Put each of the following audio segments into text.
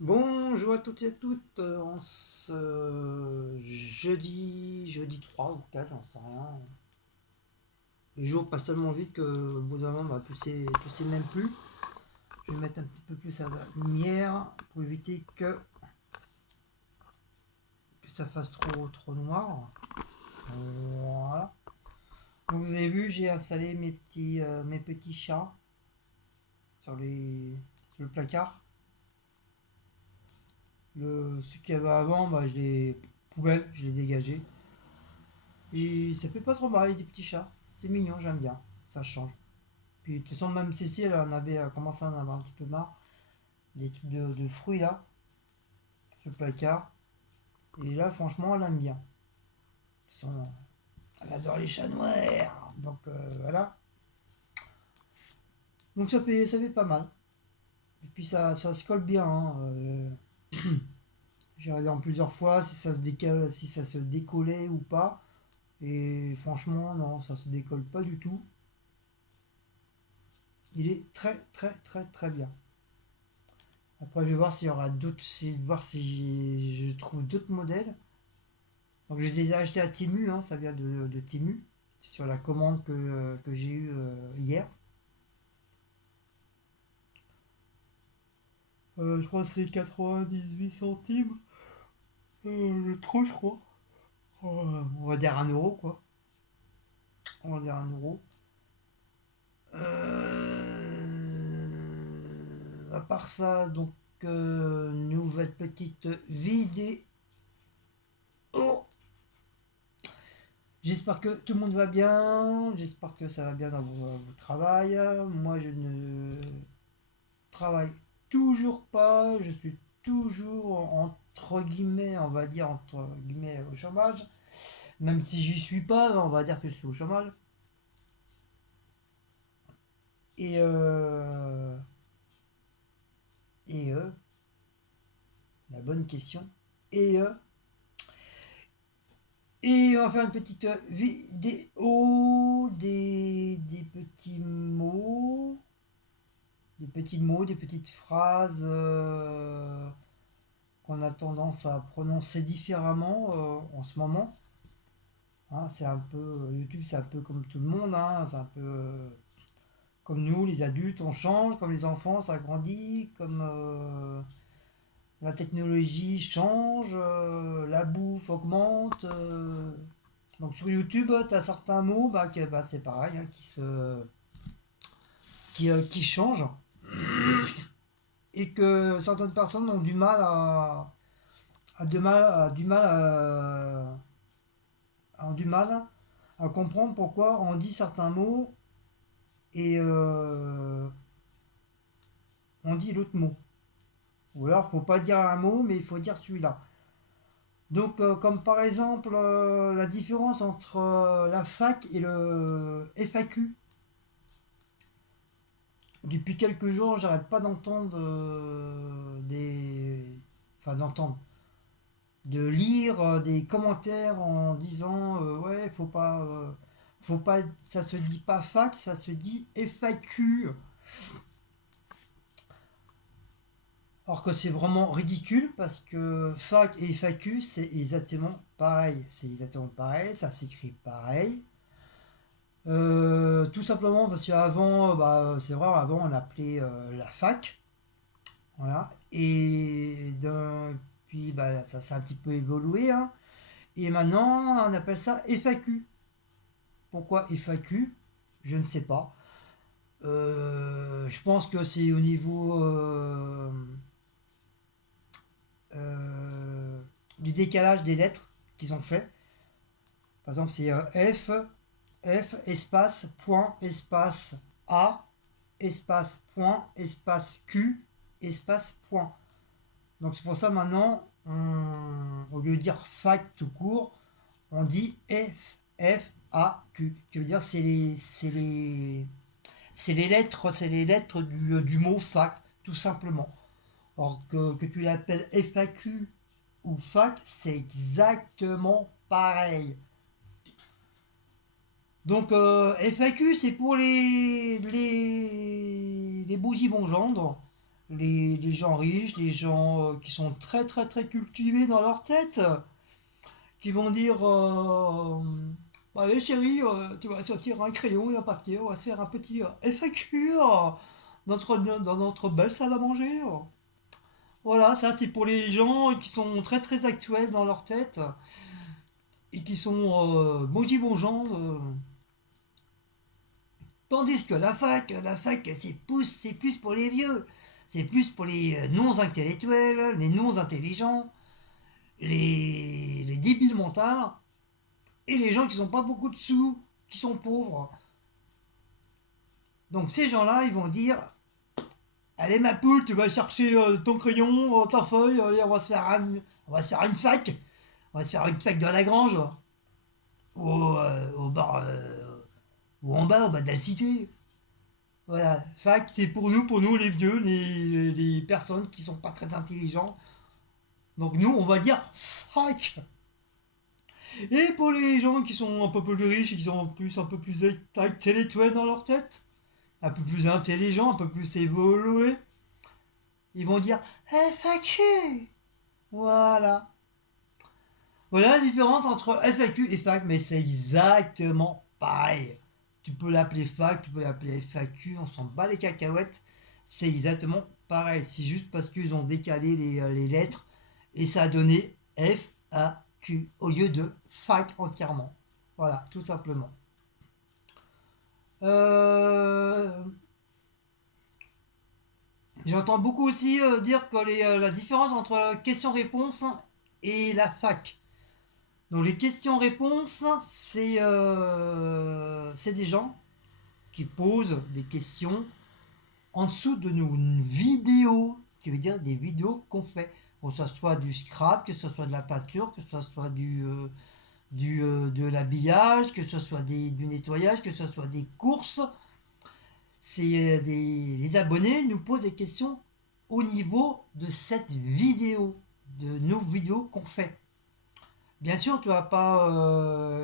Bonjour à toutes et à toutes, en ce jeudi 3 ou 4, j'en sais rien. Les jours passent tellement vite que au bout d'un moment, tous ces même plus. Je vais mettre un petit peu plus à la lumière pour éviter que ça fasse trop noir. Voilà. Donc vous avez vu, j'ai installé mes petits chats sur, sur le placard. Ce qu'il y avait avant, je les poubelles, je l'ai dégagé. Et ça fait pas trop mal, des petits chats. C'est mignon, j'aime bien. Ça change. Puis de toute façon, même Cécile, elle commencé à en avoir un petit peu marre. Des trucs de fruits là, sur le placard. Et là, franchement, elle aime bien. Elle adore les chats noirs. Donc voilà. Donc ça fait pas mal. Et puis ça se colle bien, hein. J'ai regardé en plusieurs fois si ça se décolle, si ça se décollait ou pas. Et franchement, non, ça se décolle pas du tout. Il est très très très très bien. Après, je vais voir s'il y aura d'autres, voir si je trouve d'autres modèles. Donc, je les ai achetés à Timu, hein, ça vient de Timu. C'est sur la commande que j'ai eue hier. Je crois que c'est 98 centimes. Trop, je crois. On va dire 1 euro, quoi. On va dire 1 euro. À part ça, donc, nouvelle petite vidéo. J'espère que tout le monde va bien, j'espère que ça va bien dans vos travail. Moi, je ne travaille toujours pas, je suis toujours entre guillemets, on va dire entre guillemets au chômage. Même si j'y suis pas, on va dire que je suis au chômage. Et et la bonne question. Et et on va faire une petite vidéo des petits mots, des petites phrases qu'on a tendance à prononcer différemment en ce moment. Hein, c'est un peu YouTube, c'est un peu comme tout le monde, hein, c'est un peu comme nous, les adultes, on change, comme les enfants, ça grandit, comme la technologie change, la bouffe augmente. Donc sur YouTube, tu as certains mots, c'est pareil, hein, qui changent et que certaines personnes ont du mal ont du mal à comprendre pourquoi on dit certains mots et on dit l'autre mot. Ou alors, faut pas dire un mot, mais il faut dire celui-là. Donc, comme par exemple la différence entre la fac et le FAQ. Depuis quelques jours, j'arrête pas d'entendre enfin d'entendre, de lire des commentaires en disant ouais, faut pas, ça se dit pas fac, ça se dit FAQ. Alors que c'est vraiment ridicule parce que fac et FAQ c'est exactement pareil. C'est exactement pareil, ça s'écrit pareil. Tout simplement parce qu'avant, c'est vrai, avant on appelait la fac. Voilà. Puis ça s'est un petit peu évolué, hein. Et maintenant on appelle ça FAQ. Pourquoi FAQ? Je ne sais pas. Je pense que c'est au niveau du décalage des lettres qu'ils ont fait. Par exemple, c'est F espace point espace A espace point espace Q espace point. Donc c'est pour ça maintenant, au lieu de dire fac tout court, on dit F A Q. Qui veut dire c'est les lettres du mot fac, tout simplement. Alors que tu l'appelles FAQ ou fac, c'est exactement pareil. Donc FAQ, c'est pour les bougies vont gendre. les gens riches, les gens qui sont très très très cultivés dans leur tête, qui vont dire allez chérie, tu vas sortir un crayon et un papier, on va se faire un petit FAQ dans notre belle salle à manger. Voilà, ça c'est pour les gens qui sont très très actuels dans leur tête et qui sont maudits bons gens. Tandis que la fac c'est plus pour les vieux, c'est plus pour les non-intellectuels, les non-intelligents, les débiles mentales et les gens qui n'ont pas beaucoup de sous, qui sont pauvres. Donc ces gens-là, ils vont dire allez ma poule, tu vas chercher ton crayon, ta feuille, allez, on va se faire une fac. On va se faire une fac dans la grange. Au bar, ou en bas, au bas de la cité. Voilà, fac, c'est pour nous les vieux, les personnes qui sont pas très intelligentes. Donc nous, on va dire fac. Et pour les gens qui sont un peu plus riches et qui sont un peu plus intellectuels dans leur tête, un peu plus intelligents, un peu plus évolués, ils vont dire FAQ. Voilà. Voilà la différence entre FAQ et fac, mais c'est exactement pareil. Tu peux l'appeler fac, tu peux l'appeler FAQ, on s'en bat les cacahuètes. C'est exactement pareil. C'est juste parce qu'ils ont décalé les lettres et ça a donné FAQ au lieu de fac entièrement. Voilà, tout simplement. Euh, J'entends beaucoup aussi dire que la différence entre question-réponse et la fac. Donc les questions-réponses, c'est des gens qui posent des questions en dessous de nos vidéos, qui veut dire des vidéos qu'on fait. Que ce soit du scrap, que ce soit de la peinture, que ce soit de l'habillage, que ce soit du nettoyage, que ce soit des courses. Les abonnés nous posent des questions au niveau de cette vidéo, de nos vidéos qu'on fait. Bien sûr, tu vas pas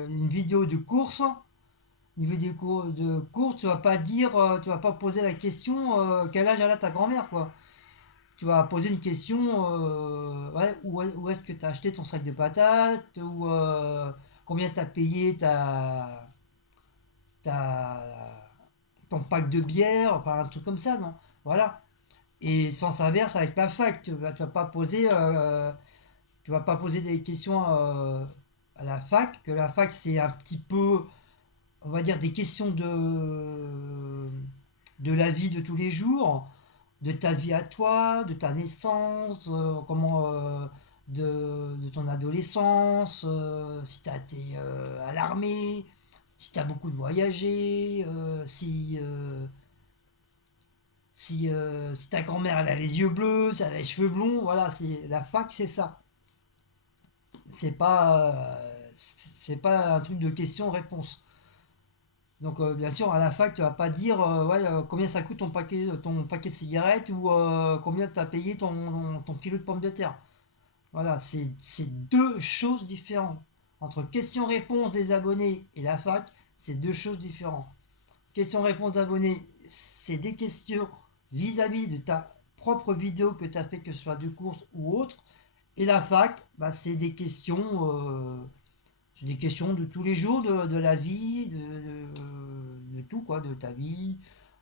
une vidéo de course, une vidéo de course, tu vas pas dire, tu vas pas poser la question quel âge elle a ta grand-mère quoi. Tu vas poser une question ouais, où est-ce que tu as acheté ton sac de patates ou combien tu as payé ta ton pack de bière, enfin un truc comme ça, non? Voilà. Et sans s'inverse avec la fac, tu vas pas poser des questions à la fac, que la fac c'est un petit peu, on va dire, des questions de la vie de tous les jours, de ta vie à toi, de ta naissance, de ton adolescence, si tu as été à l'armée, si tu as beaucoup voyagé, si ta grand-mère elle a les yeux bleus, si elle a les cheveux blonds, voilà, c'est la fac, c'est ça. C'est pas, c'est pas un truc de question-réponse. Donc bien sûr à la fac tu vas pas dire ouais, combien ça coûte ton paquet de cigarettes ou combien tu as payé ton kilo de pommes de terre. Voilà, c'est deux choses différentes. Entre question-réponse des abonnés et la fac, c'est deux choses différentes. Question-réponse d'abonnés, c'est des questions vis-à-vis de ta propre vidéo que tu as fait, que ce soit de course ou autre. Et la fac, bah, c'est des questions de tous les jours, de la vie, de tout, quoi, de ta vie,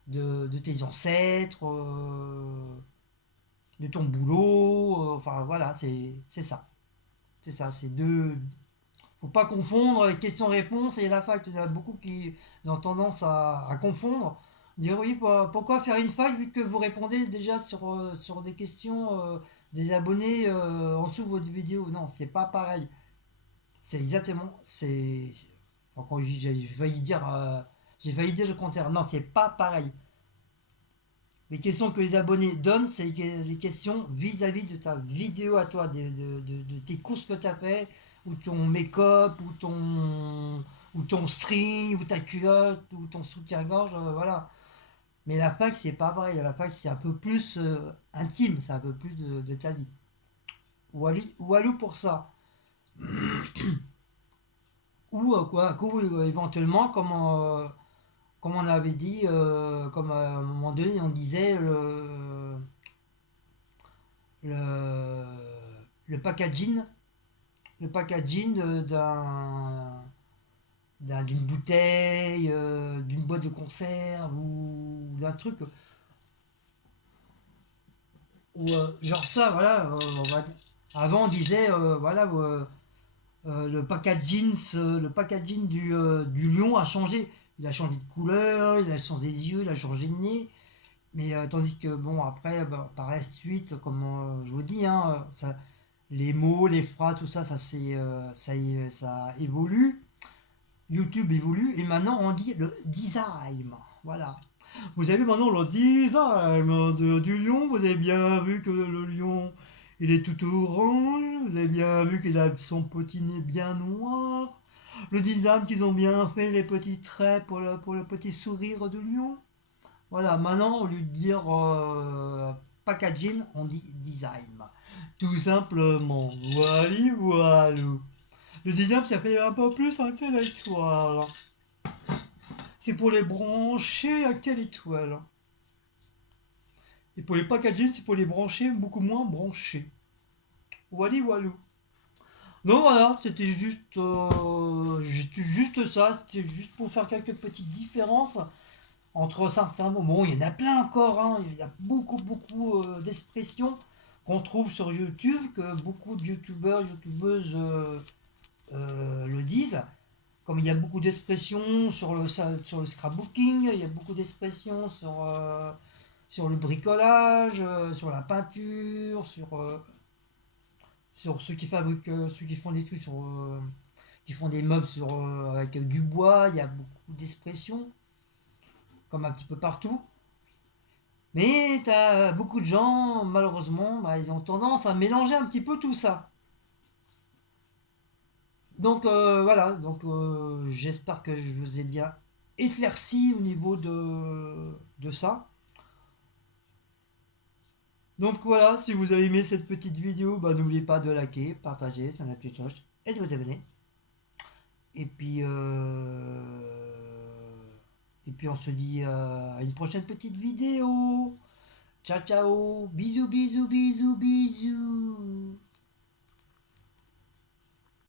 de tes ancêtres, de ton boulot. Enfin, voilà, c'est ça. C'est ça, c'est deux. Faut pas confondre les questions-réponses et la fac. Il y en a beaucoup qui ont tendance à confondre. Dire oui, pourquoi faire une fac vu que vous répondez déjà sur des questions des abonnés en dessous de votre vidéo. Non, c'est pas pareil. C'est exactement. Enfin, quand j'ai failli dire le contraire. Non, c'est pas pareil. Les questions que les abonnés donnent, c'est les questions vis-à-vis de ta vidéo à toi, de tes courses que tu as fait, ou ton make-up, ou ton string, ou ta culotte, ou ton soutien-gorge, voilà. Mais la fac, c'est pas pareil. La fac, c'est un peu plus intime, c'est un peu plus de ta vie. Walou pour ça. Ou éventuellement, comme on avait dit, comme à un moment donné, on disait, le, le packaging, le packaging d'une bouteille, d'une boîte de conserve ou d'un truc. Ou genre ça, voilà. Avant on disait, voilà, le packaging du lion a changé. Il a changé de couleur, il a changé des yeux, il a changé de nez. Mais tandis que, bon, après, bah, par la suite, comme je vous dis, hein, les mots, les phrases, tout ça, ça évolue. YouTube évolue et maintenant on dit le design. Voilà. Vous avez maintenant le design du lion. Vous avez bien vu que le lion, il est tout orange. Vous avez bien vu qu'il a son petit nez bien noir. Le design qu'ils ont bien fait, les petits traits pour le petit sourire du lion. Voilà, maintenant, au lieu de dire packaging, on dit design. Tout simplement. Voilà, voilà. Le design, ça fait un peu plus intellectuel. C'est pour les brancher intellectuels. Et pour les packaging, c'est pour les brancher beaucoup moins branchés. Wally walou. Donc voilà, c'était juste ça. C'était juste pour faire quelques petites différences entre certains mots. Bon, il y en a plein encore, hein. Il y a beaucoup d'expressions qu'on trouve sur YouTube, que beaucoup de youtubeurs, youtubeuses le disent. Comme il y a beaucoup d'expressions sur le scrapbooking, il y a beaucoup d'expressions sur le bricolage, sur la peinture, sur ceux qui fabriquent, ceux qui font des trucs, qui font des meubles avec du bois, il y a beaucoup d'expressions, comme un petit peu partout. Mais t'as beaucoup de gens, malheureusement, bah, ils ont tendance à mélanger un petit peu tout ça. Donc voilà, donc j'espère que je vous ai bien éclairci au niveau de ça. Donc voilà, si vous avez aimé cette petite vidéo, bah, n'oubliez pas de liker, partager sur la petite cloche et de vous abonner. Et puis, on se dit à une prochaine petite vidéo. Ciao ciao, bisous bisous bisous bisous.